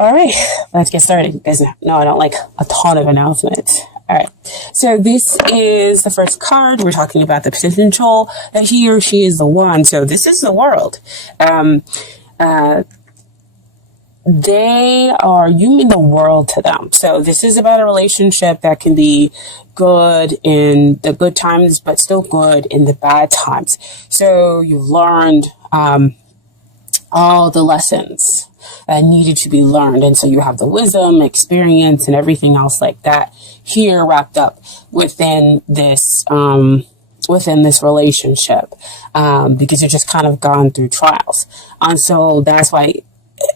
All right, let's get started because no, I don't like a ton of announcements. All right, so this is the first card. We're talking about the potential that he or she is the one. So this is the world. You mean the world to them. So this is about a relationship that can be good in the good times, but still good in the bad times. So you've learned all the lessons that needed to be learned. And so you have the wisdom, experience, and everything else like that here wrapped up within this relationship, because you're just kind of gone through trials. And so that's why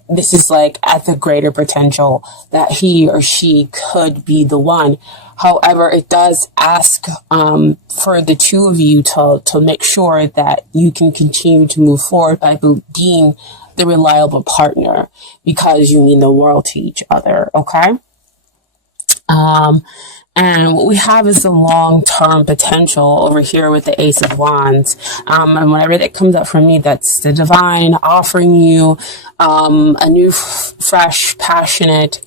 this is like at the greater potential that he or she could be the one. However, it does ask for the two of you to make sure that you can continue to move forward by being the reliable partner, because you mean the world to each other, okay? And what we have is the long-term potential over here with the Ace of Wands. And whenever that comes up for me, that's the divine offering you a new, fresh, passionate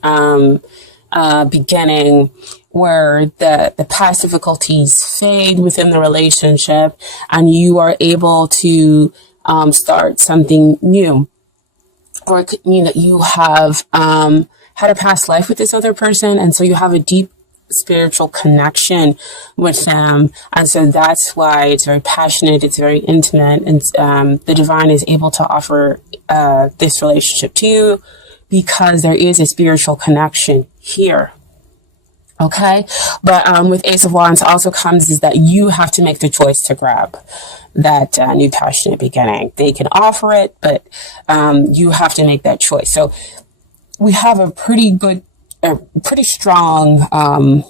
beginning, where the past difficulties fade within the relationship and you are able to start something new. Or it could mean that you have had a past life with this other person, and so you have a deep spiritual connection with them. And so that's why it's very passionate, it's very intimate, and the divine is able to offer this relationship to you because there is a spiritual connection here. Okay, but with Ace of Wands also comes is that you have to make the choice to grab that new passionate beginning. They can offer it, but you have to make that choice. So we have a pretty strong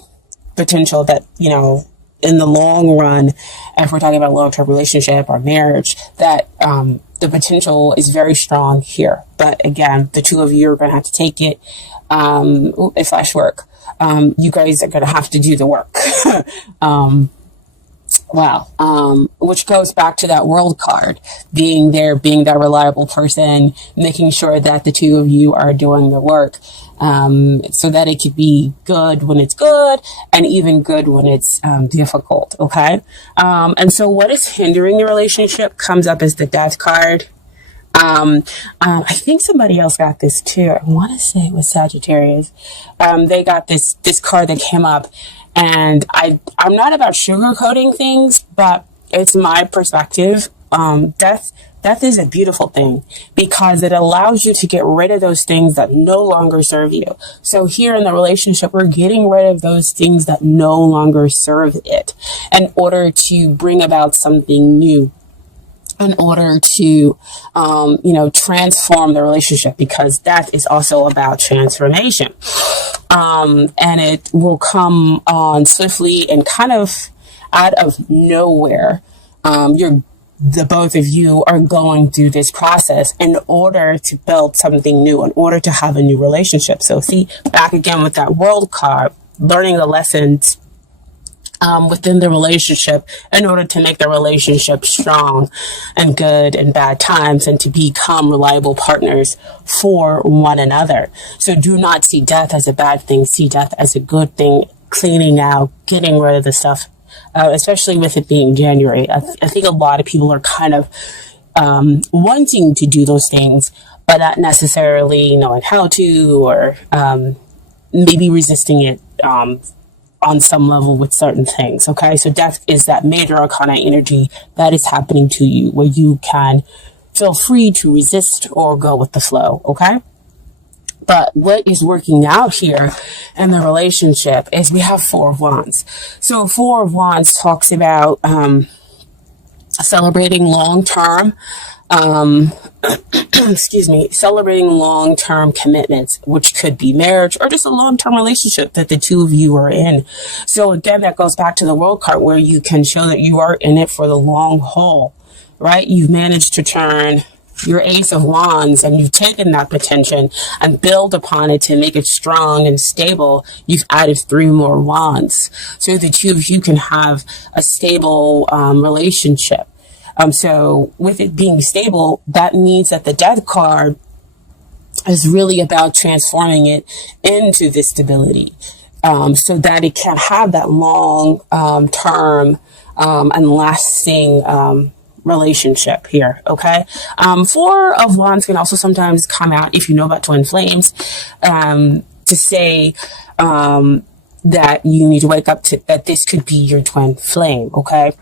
potential that, you know, in the long run, if we're talking about a long-term relationship or marriage, that the potential is very strong here. But again, the two of you are going to have to take it. It flash work. You guys are going to have to do the work. Which goes back to that world card, being there, being that reliable person, making sure that the two of you are doing the work, so that it could be good when it's good and even good when it's difficult. Okay. And so what is hindering the relationship comes up as the Death card. I think somebody else got this too. I want to say it was Sagittarius. They got this card that came up, and I'm not about sugarcoating things, but it's my perspective. Death is a beautiful thing because it allows you to get rid of those things that no longer serve you. So here in the relationship, we're getting rid of those things that no longer serve it in order to bring about something new, in order to, transform the relationship, because death is also about transformation. And it will come on swiftly and kind of out of nowhere. The both of you are going through this process in order to build something new, in order to have a new relationship. So see, back again with that world card, learning the lessons within the relationship in order to make the relationship strong and good in bad times, and to become reliable partners for one another. So do not see death as a bad thing. See death as a good thing, cleaning out, getting rid of the stuff, especially with it being January. I think a lot of people are kind of wanting to do those things, but not necessarily knowing how to, or maybe resisting it on some level with certain things. Okay, so death is that major arcana energy that is happening to you, where you can feel free to resist or go with the flow. Okay, but what is working out here in the relationship is we have Four of Wands. So Four of Wands talks about celebrating long-term celebrating long-term commitments, which could be marriage or just a long-term relationship that the two of you are in. So again, that goes back to the world card, where you can show that you are in it for the long haul, right? You've managed to turn your Ace of Wands, and you've taken that potential and build upon it to make it strong and stable. You've added 3 more wands, so the two of you can have a stable relationship. So with it being stable, that means that the Death card is really about transforming it into this stability, so that it can have that long term and lasting relationship here. Okay. Four of Wands can also sometimes come out, if you know about twin flames, to say that you need to wake up to that this could be your twin flame. Okay.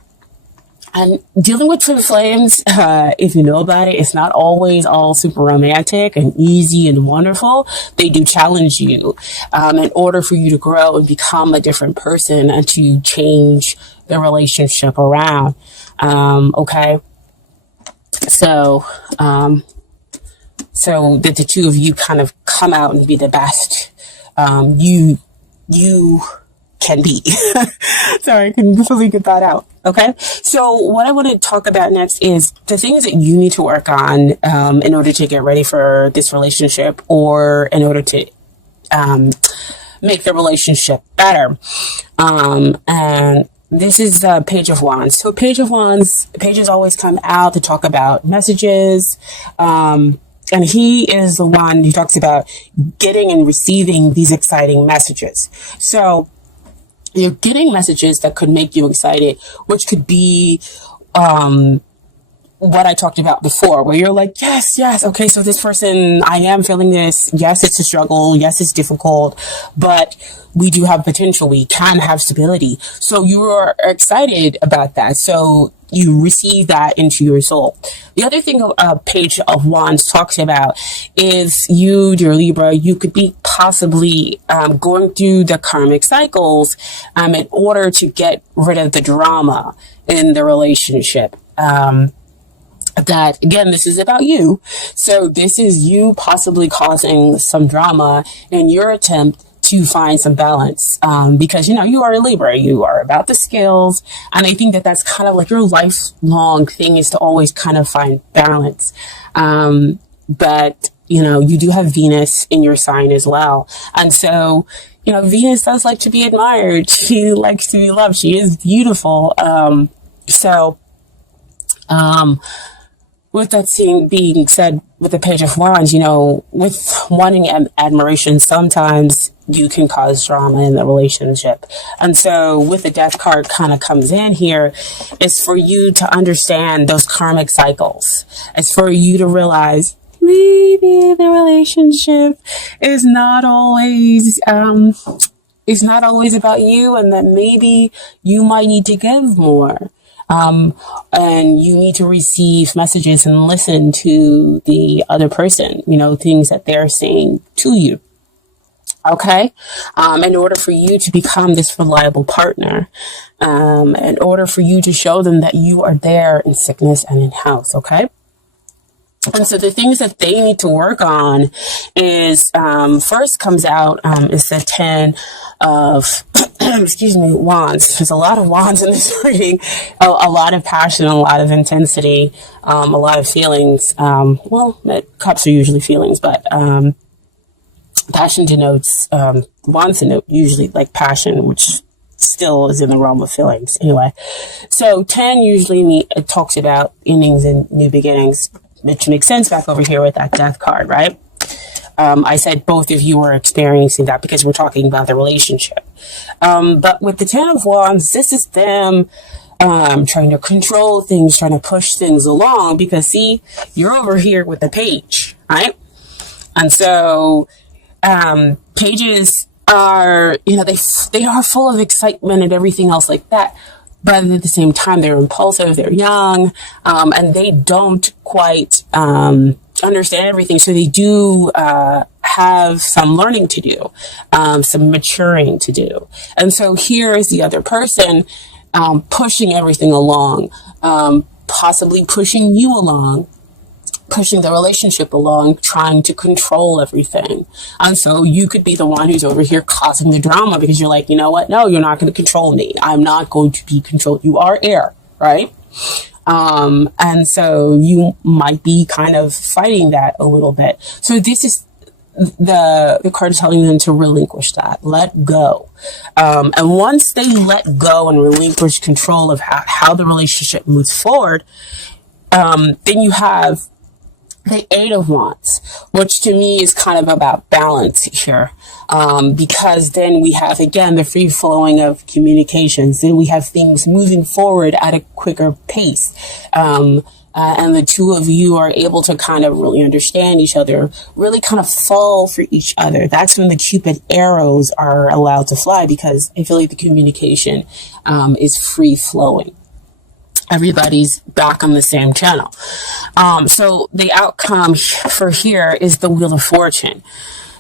And dealing with twin flames, if you know about it, it's not always all super romantic and easy and wonderful. They do challenge you in order for you to grow and become a different person and to change the relationship around. Okay. So that the two of you kind of come out and be the best you can be. Sorry, I can really get that out. Okay. So what I want to talk about next is the things that you need to work on in order to get ready for this relationship, or in order to make the relationship better. And this is Page of Wands. So Page of Wands, pages always come out to talk about messages. And he is the one who talks about getting and receiving these exciting messages. So you're getting messages that could make you excited, which could be what I talked about before, where you're like, yes, okay, so this person, I am feeling this. Yes, it's a struggle. Yes, it's difficult, but we do have potential. We can have stability. So you are excited about that. So you receive that into your soul. The other thing a Page of Wands talks about is you, dear Libra, you could be possibly going through the karmic cycles in order to get rid of the drama in the relationship. That, again, this is about you. So this is you possibly causing some drama in your attempt to find some balance, because, you are a Libra, you are about the skills. And I think that that's kind of like your lifelong thing, is to always kind of find balance. But, you do have Venus in your sign as well. And so, Venus does like to be admired. She likes to be loved. She is beautiful. With that being said, with the Page of Wands, with wanting admiration, sometimes you can cause drama in the relationship. And so with the Death card kind of comes in here, it's for you to understand those karmic cycles. It's for you to realize maybe the relationship is not always, it's not always about you, and that maybe you might need to give more. And you need to receive messages and listen to the other person, things that they're saying to you. Okay. In order for you to become this reliable partner, in order for you to show them that you are there in sickness and in health. Okay. And so the things that they need to work on is, first comes out, is the 10 of, wands. There's a lot of wands in this reading, a lot of passion, a lot of intensity, a lot of feelings. Cups are usually feelings, but, passion denotes, wands denote usually like passion, which still is in the realm of feelings. Anyway, so 10 usually it talks about endings and new beginnings, which makes sense back over here with that Death card, right? I said both of you are experiencing that because we're talking about the relationship. But with the 10 of Wands, this is them trying to control things, trying to push things along, because see, you're over here with the Page, right? And so pages are, they are full of excitement and everything else like that. But at the same time, they're impulsive, they're young, and they don't quite understand everything. So they do have some learning to do, some maturing to do. And so here is the other person pushing everything along, possibly pushing you along, pushing the relationship along, trying to control everything. And so you could be the one who's over here causing the drama, because you're like, you know what? No, you're not going to control me. I'm not going to be controlled. You are air, right? And so you might be kind of fighting that a little bit. So this is the card is telling them to relinquish that, let go. And once they let go and relinquish control of how the relationship moves forward, then you have the Eight of Wands, which to me is kind of about balance here. Because then we have, again, the free flowing of communications. Then we have things moving forward at a quicker pace. And the two of you are able to kind of really understand each other, really kind of fall for each other. That's when the Cupid arrows are allowed to fly, because I feel like the communication is free flowing. Everybody's back on the same channel. So the outcome for here is the Wheel of Fortune.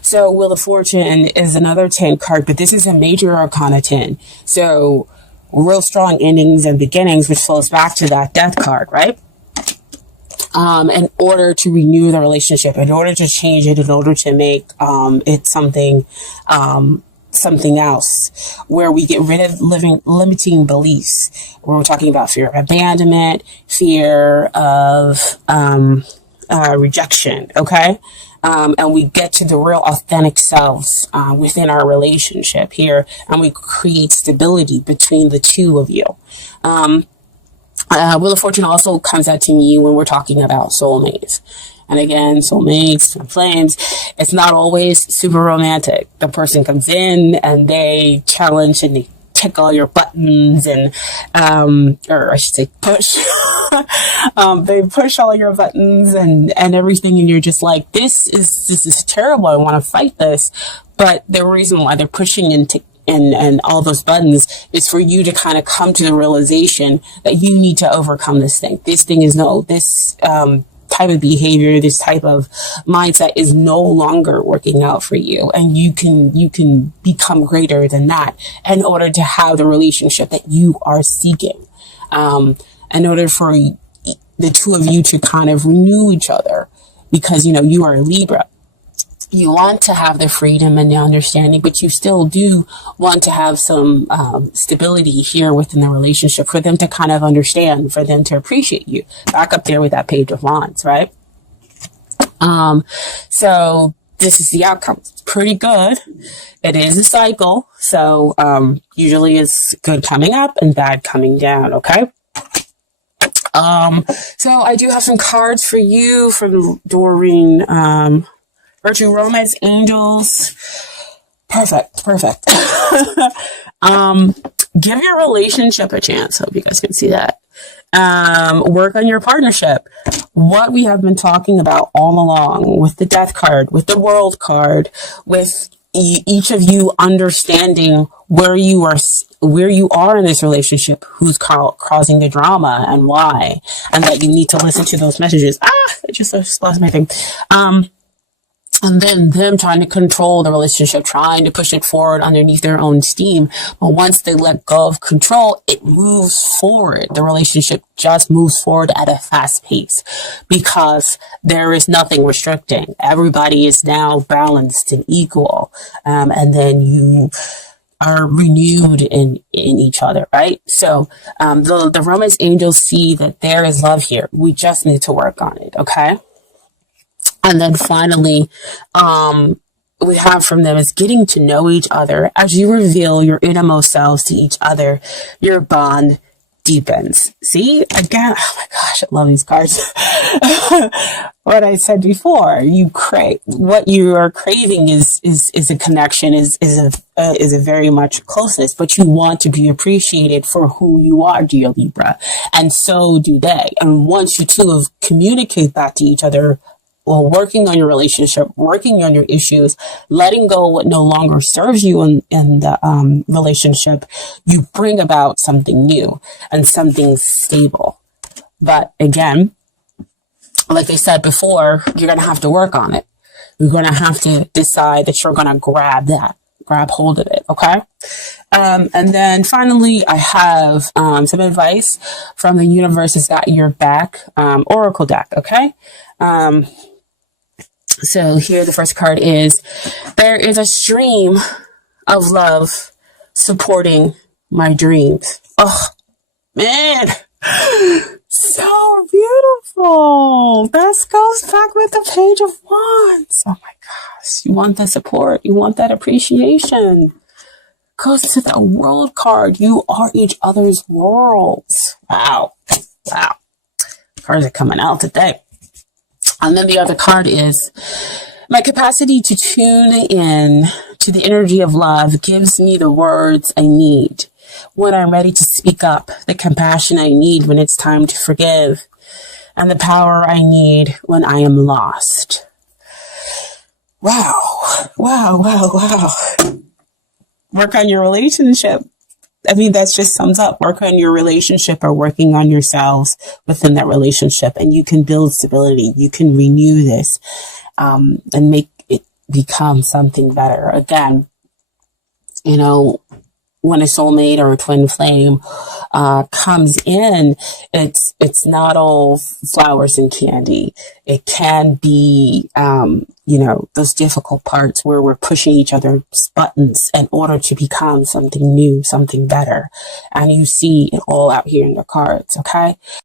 So Wheel of Fortune is another 10 card, but this is a major arcana 10. So real strong endings and beginnings, which flows back to that Death card, right? In order to renew the relationship, in order to change it, in order to make it something else, where we get rid of limiting beliefs. Where we're talking about fear of abandonment, fear of rejection, okay? And we get to the real authentic selves within our relationship here, and we create stability between the two of you. Wheel of Fortune also comes out to me when we're talking about soulmates. And again, soulmates, flames, it's not always super romantic. The person comes in and they challenge and they tick all your buttons and, or I should say push. They push all your buttons and everything. And you're just like, this is terrible. I want to fight this. But the reason why they're pushing and all those buttons is for you to kind of come to the realization that you need to overcome this thing. This thing is this type of behavior, this type of mindset is no longer working out for you. And you can become greater than that in order to have the relationship that you are seeking. In order for the two of you to kind of renew each other, because, you are a Libra. You want to have the freedom and the understanding, but you still do want to have some stability here within the relationship for them to kind of understand, for them to appreciate you. Back up there with that Page of Wands, right? So this is the outcome. It's pretty good. It is a cycle. So usually it's good coming up and bad coming down, okay? So I do have some cards for you from Doreen, Virtue Romance Angels. Perfect. Give your relationship a chance. Hope you guys can see that. Work on your partnership. What we have been talking about all along with the Death card, with the World card, with each of you understanding where you are in this relationship, who's causing the drama and why, and that you need to listen to those messages. I just lost my thing. And then them trying to control the relationship, trying to push it forward underneath their own steam. But once they let go of control, it moves forward. The relationship just moves forward at a fast pace because there is nothing restricting. Everybody is now balanced and equal. And then you are renewed in each other, right? So the Romance Angels see that there is love here. We just need to work on it, okay? And then finally, we have from them is getting to know each other. As you reveal your innermost selves to each other, your bond deepens. See, again, oh my gosh, I love these cards. What I said before, what you are craving is a connection, is a very much closeness, but you want to be appreciated for who you are, dear Libra. And so do they. And once you two communicate that to each other, well, working on your relationship, working on your issues, letting go of what no longer serves you in the relationship, you bring about something new and something stable. But again, like I said before, you're going to have to work on it. You're going to have to decide that you're going to grab hold of it, okay? And then finally, I have some advice from the Universe Has Got Your Back Oracle deck, okay? So here the first card is, there is a stream of love supporting my dreams. Oh, man. So beautiful. That goes back with the Page of Wands. Oh my gosh. You want that support. You want that appreciation. Goes to the World card. You are each other's worlds. Wow. Cards are coming out today. And then the other card is my capacity to tune in to the energy of love gives me the words I need when I'm ready to speak up, the compassion I need when it's time to forgive, and the power I need when I am lost. Wow. Wow, wow, wow. Work on your relationship. I mean, that just sums up work on your relationship or working on yourselves within that relationship. And you can build stability. You can renew this and make it become something better. Again, you know, when a soulmate or a twin flame comes in, it's not all flowers and candy. It can be, you know, those difficult parts where we're pushing each other's buttons in order to become something new, something better. And you see it all out here in the cards, okay?